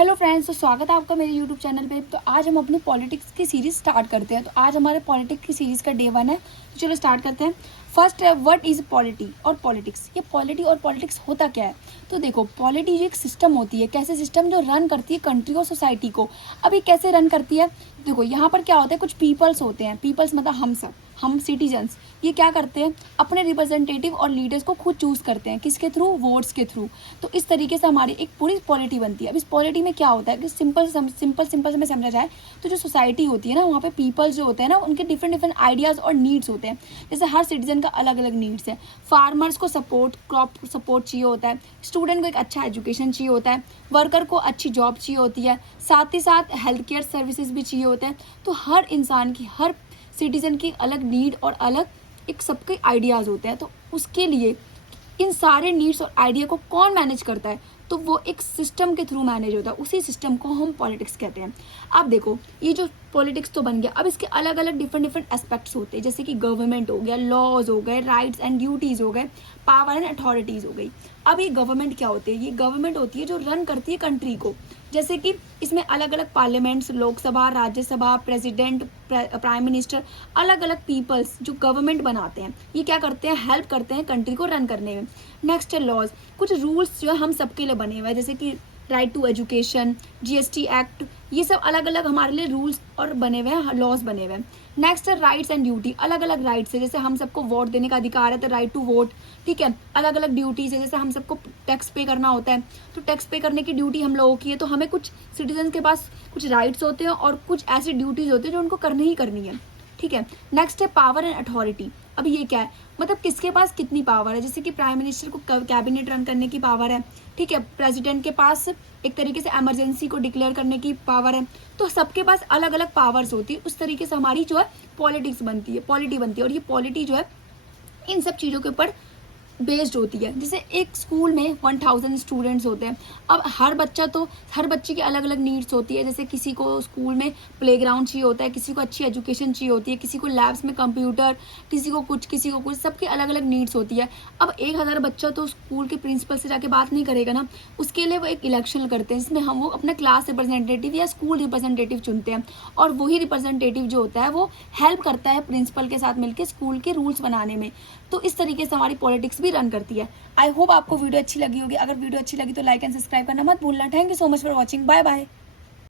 Hello friends, तो स्वागत है आपका मेरे यूट्यूब चैनल पे। तो आज हम अपनी पॉलिटिक्स की सीरीज स्टार्ट करते हैं। तो आज हमारे पॉलिटिक्स की सीरीज का डे 1 है। तो चलो स्टार्ट करते हैं। फर्स्ट है व्हाट इज पॉलिटी और पॉलिटिक्स। ये पॉलिटी और पॉलिटिक्स होता क्या है? तो देखो, पॉलिटी एक सिस्टम होती है, कैसे सिस्टम जो रन करती है कंट्री और सोसाइटी को। अभी कैसे रन करती है, देखो यहाँ पर क्या होता है, कुछ पीपल्स होते हैं। पीपल्स मतलब हम सब, हम सिटीजन्स। ये क्या करते हैं, अपने रिप्रेजेंटेटिव और लीडर्स को खुद चूज करते हैं। किसके थ्रू? वोट्स के थ्रू। तो इस तरीके से हमारी एक पूरी पॉलिटी बनती है। अब इस पॉलिटी में क्या होता है कि सिंपल से में समझा जाए तो जो सोसाइटी होती है ना, वहाँ पे पीपल्स जो होते हैं ना, उनके डिफरेंट आइडियाज और नीड्स होते हैं। जैसे हर सिटीजन का अलग अलग नीड्स है। फार्मर्स को सपोर्ट, क्रॉप सपोर्ट चाहिए होता है। स्टूडेंट को एक अच्छा एजुकेशन चाहिए होता है। वर्कर को अच्छी जॉब चाहिए होती है। साथ ही साथ हेल्थ केयर सर्विसेज भी चाहिए होते हैं। तो हर इंसान की, हर सिटीजन की अलग नीड और अलग एक सबके आइडियाज़ होते हैं। तो उसके लिए इन सारे नीड्स और आइडिया को कौन मैनेज करता है? तो वो एक सिस्टम के थ्रू मैनेज होता है। उसी सिस्टम को हम पॉलिटिक्स कहते हैं। अब देखो, ये जो पॉलिटिक्स तो बन गया, अब इसके अलग अलग डिफरेंट एस्पेक्ट्स होते हैं। जैसे कि गवर्नमेंट हो गया, लॉज हो गए, राइट्स एंड ड्यूटीज़ हो गए, पावर एंड अथॉरिटीज़ हो गई। अब ये गवर्नमेंट क्या होती है? ये गवर्नमेंट होती है जो रन करती है कंट्री को। जैसे कि इसमें अलग अलग parliaments, Lok Sabha, Rajya Sabha, president, prime minister, अलग अलग पीपल्स जो गवर्नमेंट बनाते हैं। ये क्या करते हैं? हेल्प करते हैं कंट्री को रन करने में। नेक्स्ट है लॉज। कुछ रूल्स जो है हम सबके लिए बने हुए हैं, जैसे कि right to education, GST act, ये सब अलग अलग हमारे लिए रूल्स और बने हुए हैं, लॉज बने हुए हैं। नेक्स्ट है राइट्स एंड ड्यूटी। अलग अलग राइट्स है, जैसे हम सबको वोट देने का अधिकार है तो राइट टू वोट, ठीक है। अलग अलग ड्यूटीज है, जैसे हम सबको टैक्स पे करना होता है तो टैक्स पे करने की ड्यूटी हम लोगों की है। तो हमें कुछ सिटीजन के पास कुछ राइट्स होते हैं और कुछ ऐसी ड्यूटीज होती है जो उनको करनी ही करनी है, ठीक है। नेक्स्ट है पावर एंड अथॉरिटी। अब ये क्या है, मतलब किसके पास कितनी पावर है? जैसे कि प्राइम मिनिस्टर को कैबिनेट रन करने की पावर है, ठीक है। प्रेसिडेंट के पास एक तरीके से इमरजेंसी को डिक्लेयर करने की पावर है। तो सबके पास अलग अलग पावर्स होती है। उस तरीके से हमारी जो है पॉलिटिक्स बनती है, पॉलिटी बनती है। और ये पॉलिटी जो है इन सब चीज़ों के ऊपर बेस्ड होती है। जैसे एक स्कूल में 1000 स्टूडेंट्स होते हैं। अब हर बच्चे की अलग अलग नीड्स होती है। जैसे किसी को स्कूल में प्लेग्राउंड चाहिए होता है, किसी को अच्छी एजुकेशन चाहिए होती है, किसी को लैब्स में कंप्यूटर, किसी को कुछ, सबकी अलग अलग नीड्स होती है। अब 1000 बच्चा तो स्कूल के प्रिंसिपल से जाके बात नहीं करेगा ना। उसके लिए वो एक इलेक्शन करते हैं, जिसमें वो अपना क्लास रिप्रेजेंटेटिव या स्कूल रिप्रेजेंटेटिव चुनते हैं। और वही रिप्रेजेंटेटिव जो होता है वो हेल्प करता है प्रिंसिपल के साथ मिलकर स्कूल के रूल्स बनाने में। तो इस तरीके से हमारी पॉलिटिक्स भी रन करती है। आई होप आपको वीडियो अच्छी लगी होगी। अगर वीडियो अच्छी लगी तो लाइक एंड सब्सक्राइब करना मत भूलना। Thank you so much for watching. Bye bye.